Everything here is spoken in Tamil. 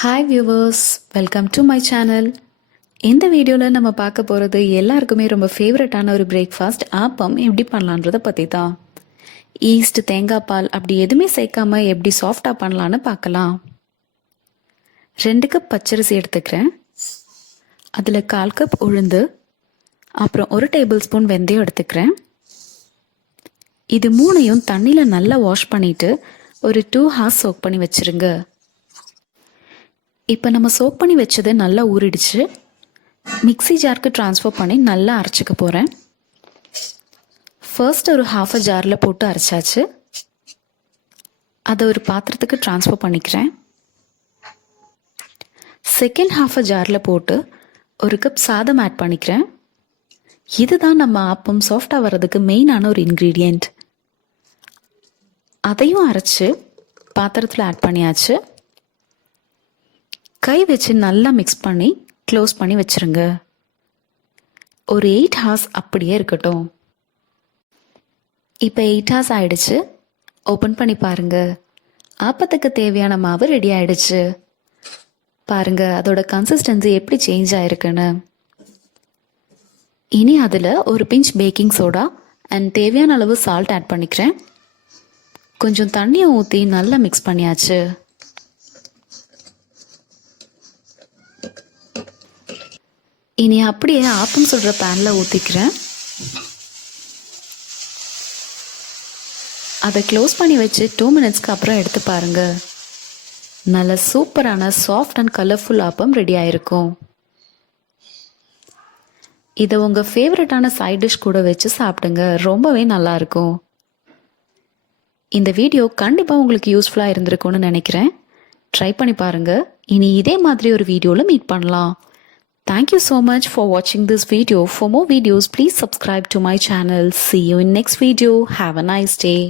Hi viewers, welcome to my channel. இந்த வீடியோவில் நம்ம பார்க்க போகிறது எல்லாருக்குமே ரொம்ப ஃபேவரட்டான ஒரு பிரேக்ஃபாஸ்ட் ஆப்பம் எப்படி பண்ணலான்றதை பற்றி தான். ஈஸ்ட், தேங்காய் பால் அப்படி எதுவுமே சேர்க்காம எப்படி சாஃப்டாக பண்ணலான்னு பார்க்கலாம். 2 கப் பச்சரிசி எடுத்துக்கிறேன். அதில் 1/4 கப் உளுந்து, அப்புறம் 1 டேபிள் ஸ்பூன் வெந்தயம் எடுத்துக்கிறேன். இது மூணையும் தண்ணியில் நல்லா வாஷ் பண்ணிவிட்டு ஒரு 2 ஹார்ஸ் சோக் பண்ணி வச்சுருங்க. இப்போ நம்ம சோக் பண்ணி வச்சது நல்லா ஊறிடுச்சு. மிக்ஸி ஜாருக்கு ட்ரான்ஸ்ஃபர் பண்ணி நல்லா அரைச்சிக்க போகிறேன். ஃபர்ஸ்ட் ஒரு ½ ஜாரில் போட்டு அரைச்சாச்சு. அதை ஒரு பாத்திரத்துக்கு ட்ரான்ஸ்ஃபர் பண்ணிக்கிறேன். செகண்ட் ½ ஜாரில் போட்டு 1 கப் சாதம் ஆட் பண்ணிக்கிறேன். இதுதான் நம்ம ஆப்பம் சாஃப்டாக வர்றதுக்கு மெயினான ஒரு இன்க்ரீடியண்ட். அதையும் அரைச்சி பாத்திரத்தில் ஆட் பண்ணியாச்சு. கை வச்சு நல்லா மிக்ஸ் பண்ணி க்ளோஸ் பண்ணி வச்சுருங்க. ஒரு 8 ஹார்ஸ் அப்படியே இருக்கட்டும். இப்போ 8 ஹார்ஸ் ஆயிடுச்சு. ஓப்பன் பண்ணி பாருங்க. ஆப்பத்துக்கு தேவையான மாவு ரெடி ஆயிடுச்சு. பாருங்க அதோட கன்சிஸ்டன்சி எப்படி சேஞ்ச் ஆயிருக்குன்னு. இனி அதில் ஒரு பிஞ்ச் பேக்கிங் சோடா அண்ட் தேவையான அளவு சால்ட் ஆட் பண்ணிக்கிறேன். கொஞ்சம் தண்ணியை ஊற்றி நல்லா மிக்ஸ் பண்ணியாச்சு. இனி அப்படியே ஆப்பம் சுடுற பேனில் ஊற்றிக்கிறேன். அதை க்ளோஸ் பண்ணி வச்சு 2 மினிட்ஸ்க்கு அப்புறம் எடுத்து பாருங்கள். நல்ல சூப்பரான soft and colourful appam ready ஆயிருக்கும். இதை உங்கள் ஃபேவரட்டான சைட் டிஷ் கூட வச்சு சாப்பிடுங்க. ரொம்பவே நல்லாயிருக்கும். இந்த வீடியோ கண்டிப்பாக உங்களுக்கு யூஸ்ஃபுல்லாக இருந்திருக்கும்னு நினைக்கிறேன். ட்ரை பண்ணி பாருங்கள். இனி இதே மாதிரி ஒரு வீடியோவில் மீட் பண்ணலாம். Thank you so much for watching this video. For more videos, please subscribe to my channel. See you in next video. Have a nice day.